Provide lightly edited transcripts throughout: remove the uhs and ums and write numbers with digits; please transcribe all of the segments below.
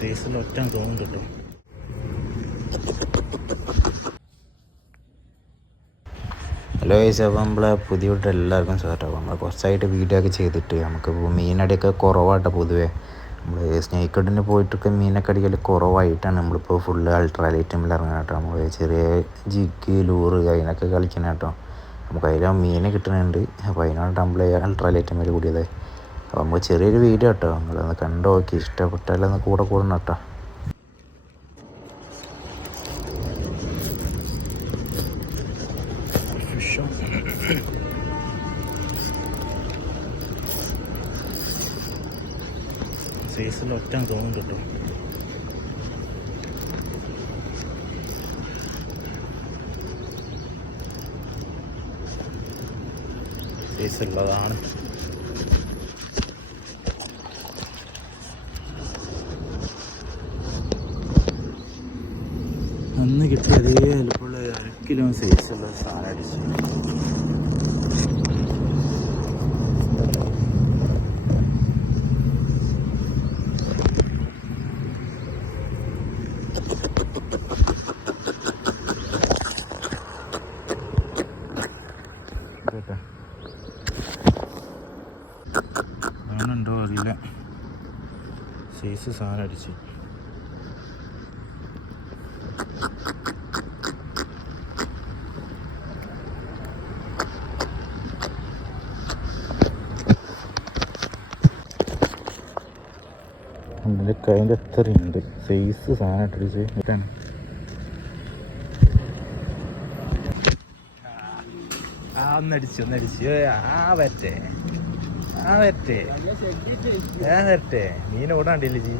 സൈസിൽ ഒറ്റ തോന്നുന്നു കേട്ടോ. ഹലോ ഗൈസ്, അപ്പോൾ നമ്മളെ പുതിയ വീട്ടിൽ എല്ലാവർക്കും സ്വാഗതം. നമ്മൾ കുറച്ചായിട്ട് വീഡിയോ ഒക്കെ ചെയ്തിട്ട് നമുക്കിപ്പോൾ മീനടിയൊക്കെ കുറവാട്ടോ. പൊതുവേ നമ്മൾ സ്നേഹിക്കടിന് പോയിട്ടൊക്കെ മീനൊക്കെ അടിക്കൽ കുറവായിട്ടാണ് നമ്മളിപ്പോൾ ഫുള്ള് അൾട്രാലൈറ്റിൽ ഇറങ്ങണം കേട്ടോ. നമ്മൾ ചെറിയ ജിഗ് ലൂറ് അതിനൊക്കെ കളിക്കണം കേട്ടോ. നമുക്ക് അതിൽ മീൻ കിട്ടുന്നുണ്ട്. അപ്പോൾ അതിനാണ് നമ്മൾ അൾട്രാലൈറ്റ് മേലെ കൂടിയത്. അപ്പോൾ നമുക്ക് ചെറിയൊരു വീഡിയോ കേട്ടോ, നിങ്ങളൊന്ന് കണ്ടു നോക്കി ഇഷ്ടപ്പെട്ടാലൊന്ന് കൂടെ കൂടണം കേട്ടോ. സൈസിൽ ഒറ്റ തോന്നുന്നു കേട്ടോ. സൈസുള്ളതാണ്. അന്ന് കിട്ടിയ അതേ ചിലപ്പോൾ 1 കിലോ സൈസുള്ള സാധനം അടിച്ചു. ആണുണ്ടോ അറിയില്ല, സൈസ് സാധനം അടിച്ച്. അതിൻ്റെ കയ്യിൻ്റെ എത്രയുണ്ട് സൈസ് സാധനം അടിച്ച്. ഇതാണ് ഒന്നടിച്ച് വരട്ടെ ഞാൻ വരട്ടെ. മീൻ ഓടാണ്ടില്ലേ ജി?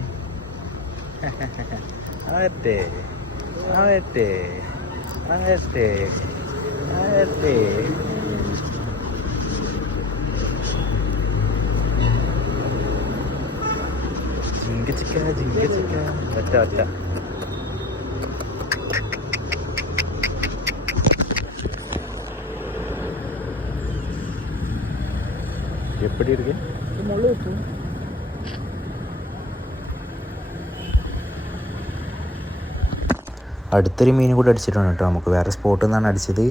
വരട്ടെ ജിങ്ക ഒറ്റ எப்படி இருக்கு? അടുത്തൊരു മീൻ കൂടി അടിച്ചിട്ടുണ്ട് കേട്ടോ. നമുക്ക് വേറെ സ്പോട്ടിൽ നിന്നാണ് അടിച്ചത്.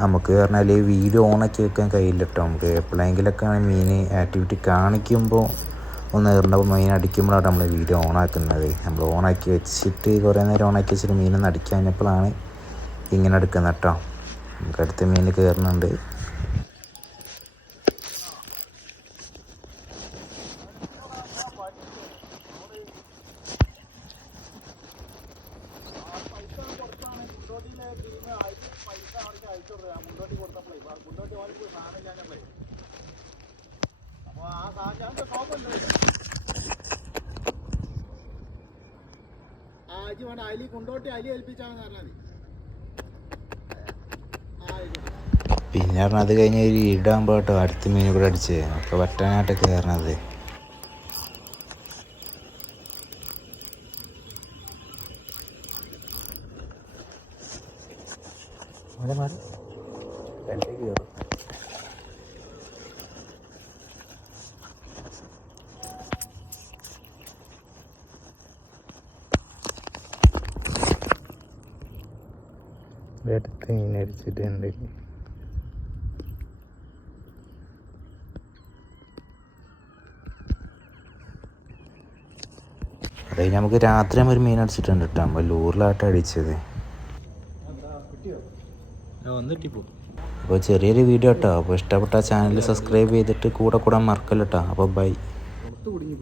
നമുക്ക് പറഞ്ഞാൽ വീഡിയോ ഓണാക്കി വെക്കാൻ കഴിയില്ല കേട്ടോ. നമുക്ക് എപ്പോഴെങ്കിലൊക്കെ മീൻ ആക്ടിവിറ്റി കാണിക്കുമ്പോൾ ഒന്ന് ഏറുമ്പോൾ മീൻ അടിക്കുമ്പോഴാണ് നമ്മൾ വീഡിയോ ഓണാക്കുന്നത്. നമ്മൾ ഓണാക്കി വെച്ചിട്ട് കുറേ നേരം ഓണാക്കി വെച്ചിട്ട് മീനൊന്ന് അടിക്കാൻ കഴിഞ്ഞപ്പോഴാണ് ഇങ്ങനെ എടുക്കുന്നത് കേട്ടോ. നമുക്ക് അടുത്ത മീൻ കയറുന്നുണ്ട്. പിന്നെ പറഞ്ഞാൽ അത് കഴിഞ്ഞ് ഒരു ഇടാകുമ്പോൾ കേട്ടോ അടുത്ത മീൻ കൂടെ അടിച്ച് അപ്പോൾ വറ്റാനായിട്ടൊക്കെ കയറണത്. അടുത്ത മീൻ അടിച്ചിട്ടുണ്ട്. അത് നമുക്ക് രാത്രി ഒരു മീൻ അടിച്ചിട്ടുണ്ട് കേട്ടോ. നമ്മൾ ലൂറിലായിട്ട് അടിച്ചത്. അപ്പോൾ ചെറിയൊരു വീഡിയോ കേട്ടോ. അപ്പോൾ ഇഷ്ടപ്പെട്ട ചാനൽ സബ്സ്ക്രൈബ് ചെയ്തിട്ട് കൂടെ കൂടാൻ മറക്കല്ലോ കേട്ടോ. അപ്പോൾ ബൈ.